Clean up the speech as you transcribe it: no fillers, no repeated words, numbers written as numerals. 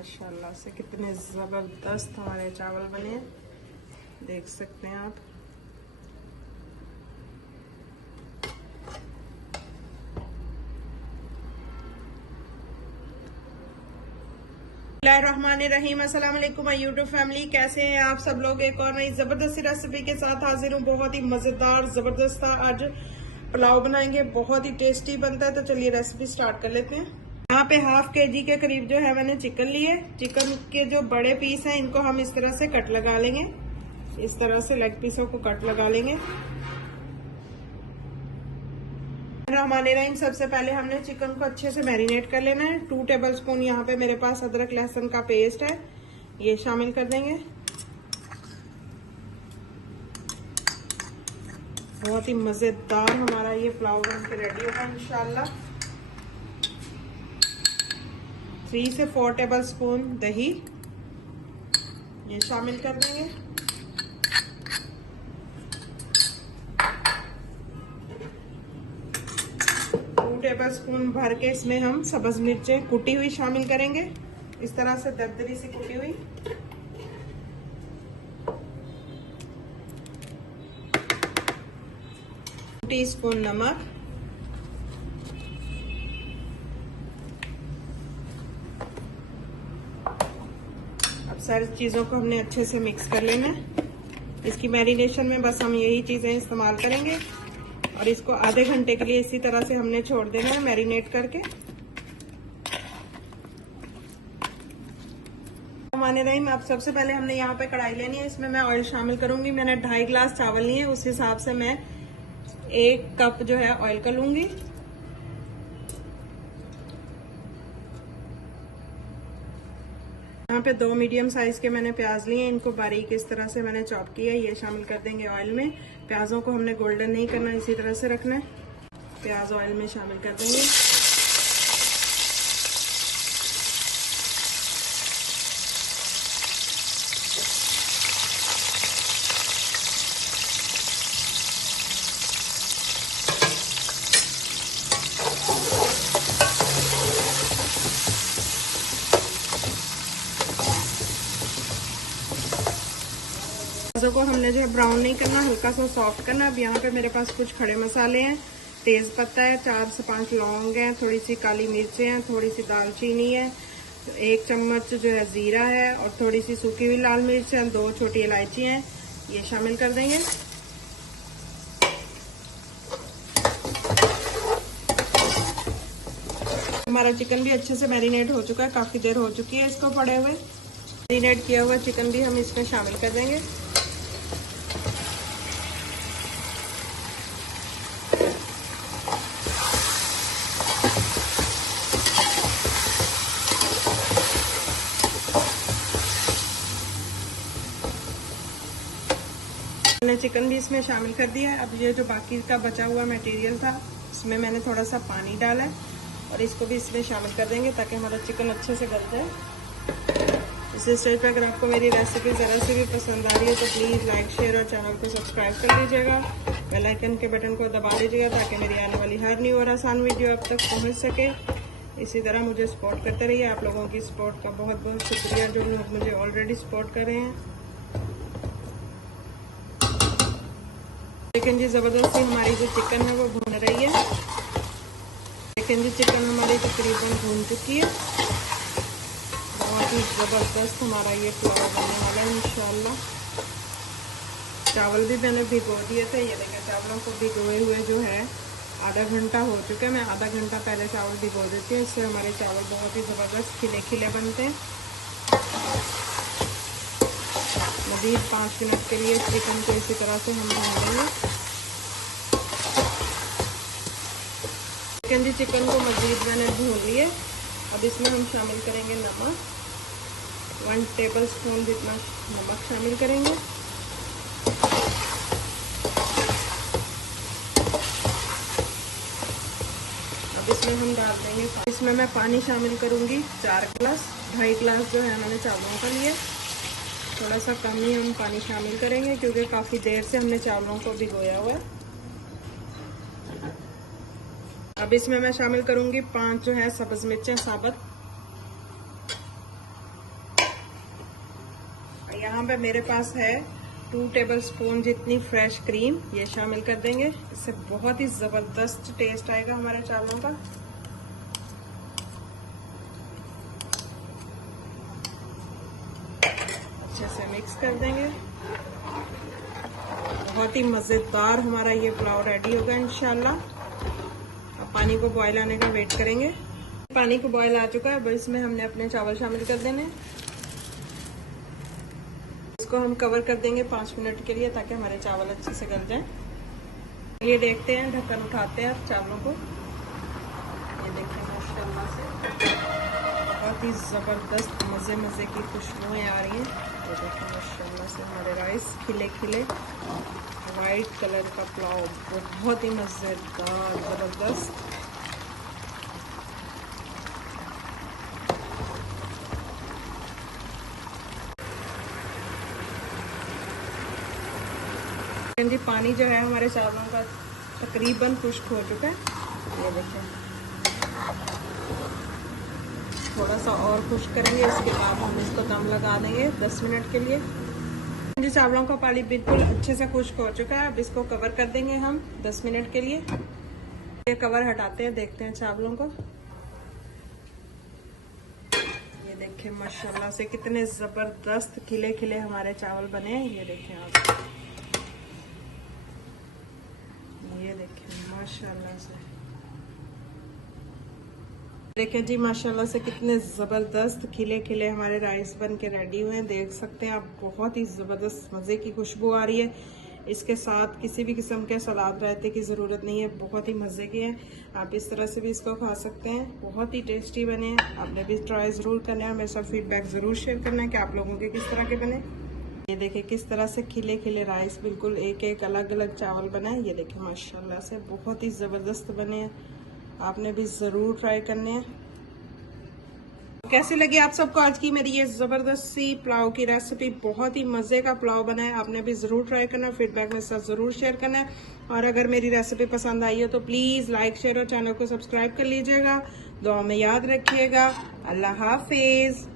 माशाल्लाह से कितने ज़बरदस्त हमारे चावल बने हैं, देख सकते हैं आप। बिस्मिल्लाहिर्रहमानिर्रहीम। अस्सलाम वालेकुम माय यूट्यूब फैमिली, कैसे हैं आप सब लोग। एक और नई जबरदस्त रेसिपी के साथ हाजिर हूँ। बहुत ही मजेदार जबरदस्त आज पुलाव बनाएंगे, बहुत ही टेस्टी बनता है। तो चलिए रेसिपी स्टार्ट कर लेते हैं। यहाँ पे हाफ केजी के करीब जो है मैंने चिकन लिए। चिकन के जो बड़े पीस हैं इनको हम इस तरह से कट लगा लेंगे, इस तरह से लेग पीसों को कट लगा लेंगे। सबसे पहले हमने चिकन को अच्छे से मैरिनेट कर लेना है। 2 टेबलस्पून यहाँ पे मेरे पास अदरक लहसुन का पेस्ट है, ये शामिल कर देंगे। बहुत ही मजेदार हमारा ये पुलाव बन के रेडी होगा इंशाल्लाह। 3 से 4 टेबलस्पून दही ये शामिल कर देंगे। 2 टेबलस्पून भर के इसमें हम सब्ज मिर्चें कुटी हुई शामिल करेंगे, इस तरह से दरदरी से कुटी हुई। टीस्पून नमक, अब सारी चीजों को हमने अच्छे से मिक्स कर लेना है। इसकी मैरिनेशन में बस हम यही चीजें इस्तेमाल करेंगे और इसको आधे घंटे के लिए इसी तरह से हमने छोड़ देना है मैरिनेट करके। अब सबसे पहले हमने यहाँ पे कढ़ाई लेनी है, इसमें मैं ऑयल शामिल करूंगी। मैंने 2.5 गिलास चावल लिए, उस हिसाब से मैं 1 कप जो है ऑयल का लूंगी। यहाँ पे 2 मीडियम साइज के मैंने प्याज लिए, इनको बारीक इस तरह से मैंने चॉप किया है, ये शामिल कर देंगे ऑयल में। प्याजों को हमने गोल्डन नहीं करना, इसी तरह से रखना है। प्याज ऑयल में शामिल कर देंगे। प्याजों को हमने जो है ब्राउन नहीं करना, हल्का सा सॉफ्ट करना। अब यहाँ पे मेरे पास कुछ खड़े मसाले हैं, तेज पत्ता है, 4 से 5 लौंग हैं, थोड़ी सी काली मिर्चें हैं, थोड़ी सी दालचीनी है, 1 चम्मच जो है जीरा है और थोड़ी सी सूखी हुई लाल मिर्च है, 2 छोटी इलायची हैं, ये शामिल कर देंगे। हमारा चिकन भी अच्छे से मैरिनेट हो चुका है, काफी देर हो चुकी है इसको पड़े हुए। मैरिनेट किया हुआ चिकन भी हम इसमें शामिल कर देंगे। मैंने चिकन भी इसमें शामिल कर दिया है। अब ये जो बाकी का बचा हुआ मटेरियल था इसमें मैंने थोड़ा सा पानी डाला है और इसको भी इसमें शामिल कर देंगे ताकि हमारा चिकन अच्छे से गल जाए। इस स्टेज पर अगर आपको मेरी रेसिपी ज़रा से भी पसंद आ रही है तो प्लीज़ लाइक शेयर और चैनल को सब्सक्राइब कर लीजिएगा। बेल आइकन के बटन को दबा दीजिएगा ताकि मेरी आने वाली हर न्यू और आसान वीडियो आप तक पहुँच सके। इसी तरह मुझे सपोर्ट करते रहिए। आप लोगों की सपोर्ट का बहुत बहुत शुक्रिया, जो लोग मुझे ऑलरेडी सपोर्ट कर रहे हैं। लेकिन जी ज़बरदस्ती हमारी जो चिकन है वो भून रही है। लेकिन जी चिकन हमारी तकरीबन भून चुकी है। बहुत ही ज़बरदस्त हमारा ये पुलाव बनने वाला है इंशाल्लाह। चावल भी मैंने भिगो दिए थे, ये देखिए चावलों को भिगोए हुए जो है आधा घंटा हो चुका है। मैं आधा घंटा पहले चावल भिगो देती हूँ, इससे हमारे चावल बहुत ही ज़बरदस्त खिले खिले बनते हैं। मज़ीद 5 मिनट के लिए चिकन को इसी तरह से हम भून लेंगे। चिकन को मज़ीद मैंने भून लिए। अब इसमें हम शामिल करेंगे नमक, 1 टेबलस्पून जितना नमक शामिल करेंगे। अब इसमें हम डाल देंगे, इसमें मैं पानी शामिल करूंगी 4 गिलास। 2.5 गिलास जो है मैंने चावलों का लिए, थोड़ा सा कम ही हम पानी शामिल करेंगे क्योंकि काफ़ी देर से हमने चावलों को भिगोया हुआ है। अब इसमें मैं शामिल करूंगी 5 जो है सब्ज मिर्चें साबुत। यहाँ पे मेरे पास है 2 टेबलस्पून जितनी फ्रेश क्रीम, ये शामिल कर देंगे। इससे बहुत ही जबरदस्त टेस्ट आएगा हमारे चावलों का। अच्छे से मिक्स कर देंगे। बहुत ही मजेदार हमारा ये पुलाव रेडी होगा इंशाल्लाह। अब पानी को बॉयल आने का वेट करेंगे। पानी को बॉयल आ चुका है, अब इसमें हमने अपने चावल शामिल कर देने। इसको हम कवर कर देंगे 5 मिनट के लिए ताकि हमारे चावल अच्छे से गल जाएं। ये देखते हैं, ढक्कन उठाते हैं चावलों को। ये देखिए माशाल्लाह से बहुत ही जबरदस्त मजे मजे की खुशबुएं आ रही हैं। ये देखिए माशाल्लाह से हमारे राइस खिले खिले वाइट कलर का पुलाव बहुत ही मजेदार जबरदस्त। जी पानी जो है हमारे चावलों का तकरीबन खुश्क हो चुका है। ये देखिए थोड़ा सा और खुश्क करेंगे, इसके बाद हम इसको दम लगा देंगे 10 मिनट के लिए। जी चावलों का पानी बिल्कुल अच्छे से खुश्क हो चुका है। अब इसको कवर कर देंगे हम 10 मिनट के लिए। ये कवर हटाते हैं, देखते हैं चावलों को। ये देखिए माशाल्लाह से कितने जबरदस्त खिले खिले हमारे चावल बने हैं। ये देखिए आप, ये देखिए माशाल्लाह से। देखिए जी माशाल्लाह से कितने जबरदस्त खिले खिले हमारे राइस बन के रेडी हुए हैं। देख सकते हैं आप, बहुत ही जबरदस्त मजे की खुशबू आ रही है। इसके साथ किसी भी किस्म के सलाद रायते की जरूरत नहीं है, बहुत ही मजे के हैं। आप इस तरह से भी इसको खा सकते हैं, बहुत ही टेस्टी बने हैं। आपने भी ट्राई जरूर करना है, मेरे साथ फीडबैक जरूर शेयर करना है कि आप लोगों के किस तरह के बने। ये देखिए किस तरह से खिले खिले राइस, बिल्कुल एक एक अलग अलग चावल बना है। ये देखिए माशाल्लाह से बहुत ही जबरदस्त बने हैं। आपने भी जरूर ट्राई करने हैं। कैसी लगी आप सबको आज की मेरी ये जबरदस्त सी पुलाव की रेसिपी? बहुत ही मजे का पुलाव बना है, आपने भी जरूर ट्राई करना, फीडबैक मेरे साथ जरूर शेयर करना है। और अगर मेरी रेसिपी पसंद आई हो तो प्लीज लाइक शेयर और चैनल को सब्सक्राइब कर लीजिएगा। दुआ में याद रखिएगा। अल्लाह हाफिज।